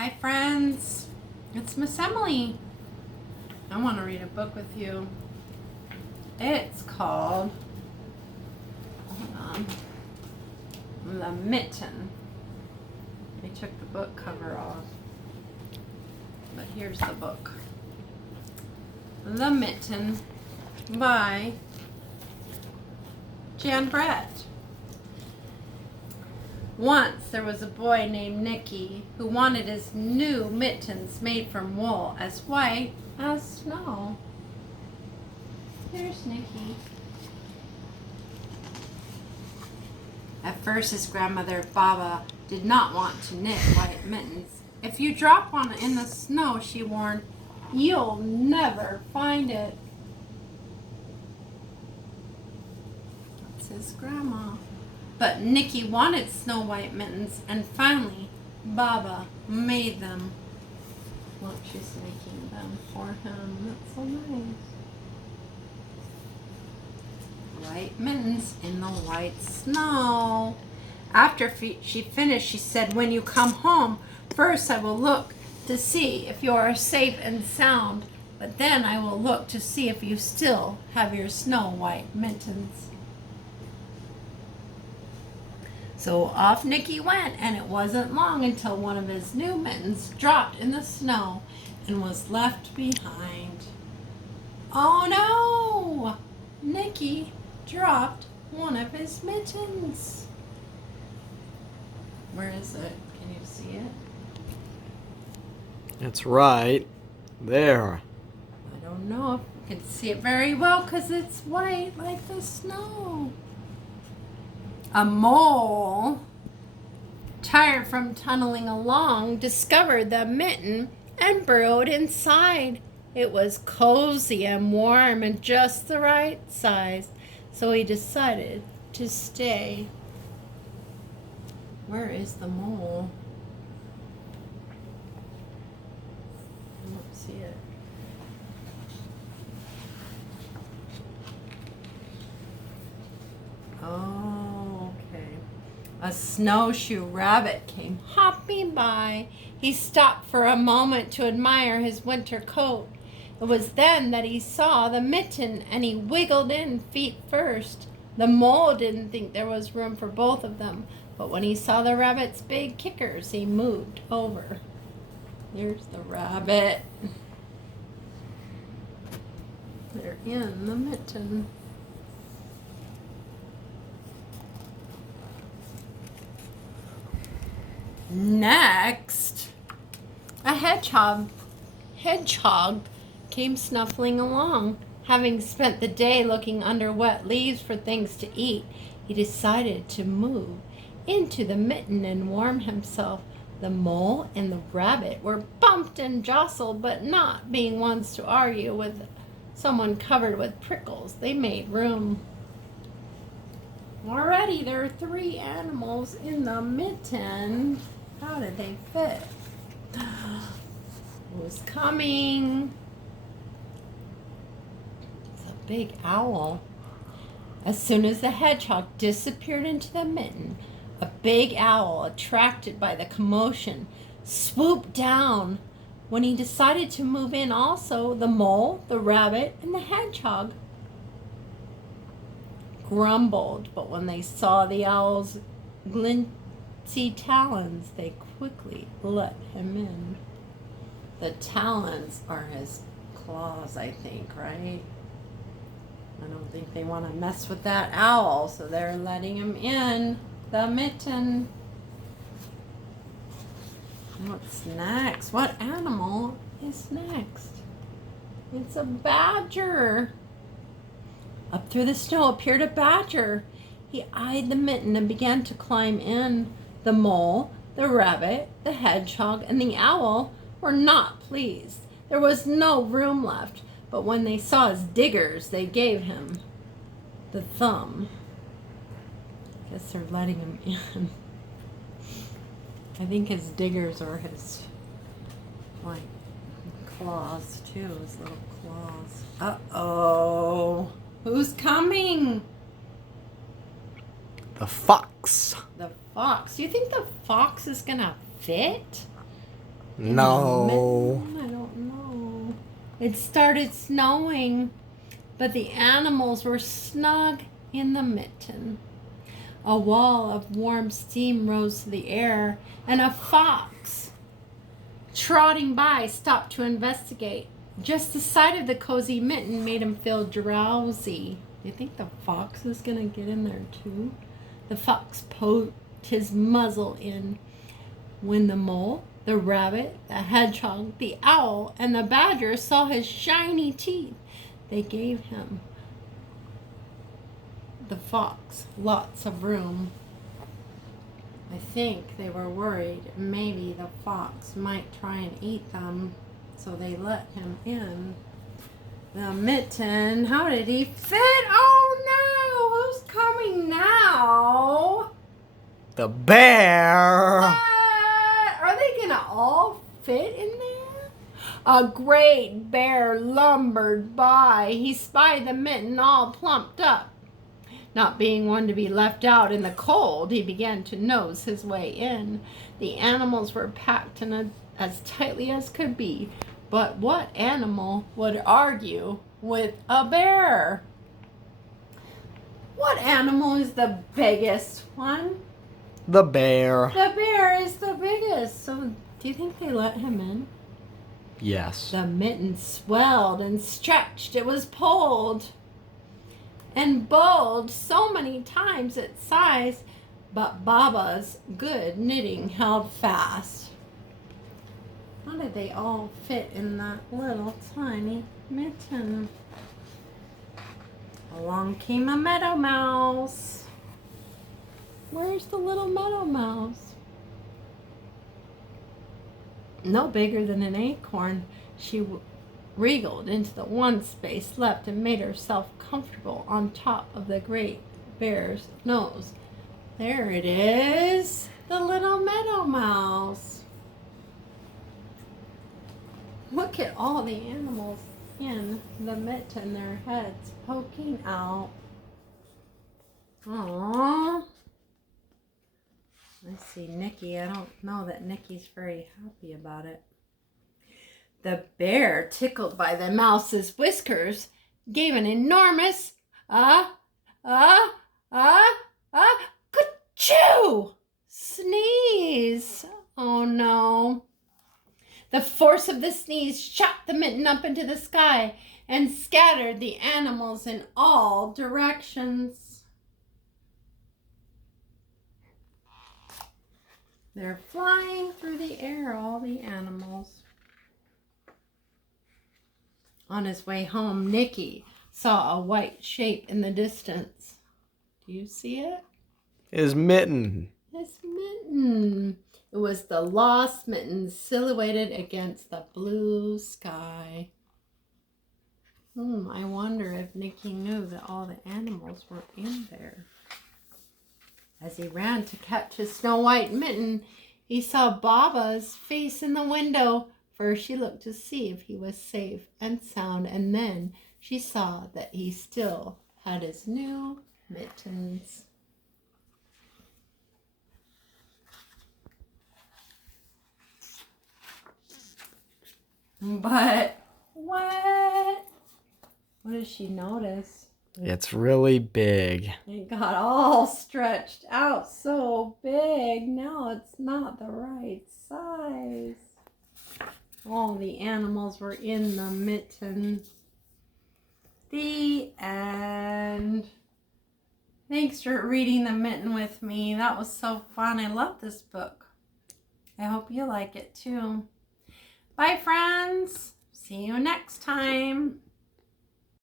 Hi friends, it's Miss Emily. I want to read a book with you. It's called, hold on, The Mitten. I took the book cover off, but here's the book. The Mitten by Jan Brett. Once there was a boy named Nicky who wanted his new mittens made from wool as white as snow. There's Nicky. At first his grandmother Baba did not want to knit white mittens. If you drop one in the snow, she warned, you'll never find it. That's his grandma. But Nicky wanted snow white mittens, and finally Baba made them. Look, she's making them for him. That's so nice. White mittens in the white snow. After she finished, she said, when you come home, first I will look to see if you are safe and sound, but then I will look to see if you still have your snow white mittens. So off Nicky went, and it wasn't long until one of his new mittens dropped in the snow and was left behind. Oh no! Nicky dropped one of his mittens. Where is it? Can you see it? It's right there. I don't know if you can see it very well because it's white like the snow. A mole, tired from tunneling along, discovered the mitten and burrowed inside. It was cozy and warm and just the right size, so he decided to stay. Where is the mole? I don't see it. Oh, okay. A snowshoe rabbit came hopping by. He stopped for a moment to admire his winter coat. It was then that he saw the mitten, and he wiggled in feet first. The mole didn't think there was room for both of them, but when he saw the rabbit's big kickers, he moved over. There's the rabbit. They're in the mitten. Next, a hedgehog came snuffling along. Having spent the day looking under wet leaves for things to eat, he decided to move into the mitten and warm himself. The mole and the rabbit were bumped and jostled, but not being ones to argue with someone covered with prickles, they made room. Already there are 3 animals in the mitten. How did they fit? Who's coming? It's a big owl. As soon as the hedgehog disappeared into the mitten, a big owl, attracted by the commotion, swooped down. When he decided to move in also, the mole, the rabbit, and the hedgehog grumbled, but when they saw the owl's glinty talons, they quickly let him in. The talons are his claws, I think, right? I don't think they want to mess with that owl, so they're letting him in the mitten. What's next? What animal is next? It's a badger. Up through the snow appeared a badger. He eyed the mitten and began to climb in. The mole, the rabbit, the hedgehog, and the owl were not pleased. There was no room left, but when they saw his diggers, they gave him the thumb. I guess they're letting him in. I think his diggers are his, like, claws too, his little claws. Uh-oh. Who's coming? The fox. The fox. You think the fox is gonna fit? No. I don't know. It started snowing, but the animals were snug in the mitten. A wall of warm steam rose to the air, and a fox, trotting by, stopped to investigate. Just the sight of the cozy mitten made him feel drowsy. You think the fox is going to get in there too? The fox poked his muzzle in when the mole, the rabbit, the hedgehog, the owl, and the badger saw his shiny teeth. They gave him, the fox, lots of room. I think they were worried maybe the fox might try and eat them, so they let him in. The mitten, how did he fit? Oh no, who's coming now? The bear. What? Are they gonna all fit in there? A great bear lumbered by. He spied the mitten all plumped up. Not being one to be left out in the cold, he began to nose his way in. The animals were packed in as tightly as could be. But what animal would argue with a bear? What animal is the biggest one? The bear. The bear is the biggest. So do you think they let him in? Yes. The mitten swelled and stretched. It was pulled and bulged so many times its size, but Baba's good knitting held fast. How did they all fit in that little tiny mitten? Along came a meadow mouse. Where's the little meadow mouse? No bigger than an acorn, she wriggled into the one space left and made herself comfortable on top of the great bear's nose. There it is, the little meadow mouse. Look at all the animals in the mitten, their heads poking out. Aww. I see Nikki. I don't know that Nikki's very happy about it. The bear, tickled by the mouse's whiskers, gave an enormous ka-choo sneeze. Oh no. The force of the sneeze shot the mitten up into the sky and scattered the animals in all directions. They're flying through the air, all the animals. On his way home, Nicky saw a white shape in the distance. Do you see it? His mitten. His mitten. It was the lost mitten silhouetted against the blue sky. I wonder if Nicky knew that all the animals were in there. As he ran to catch his snow white mitten, he saw Baba's face in the window. First she looked to see if he was safe and sound, and then she saw that he still had his new mittens. But what? What did she notice? It's really big. It got all stretched out so big. Now it's not the right size. All the animals were in the mitten. The end. Thanks for reading The Mitten with me. That was so fun. I love this book. I hope you like it too. Bye, friends. See you next time.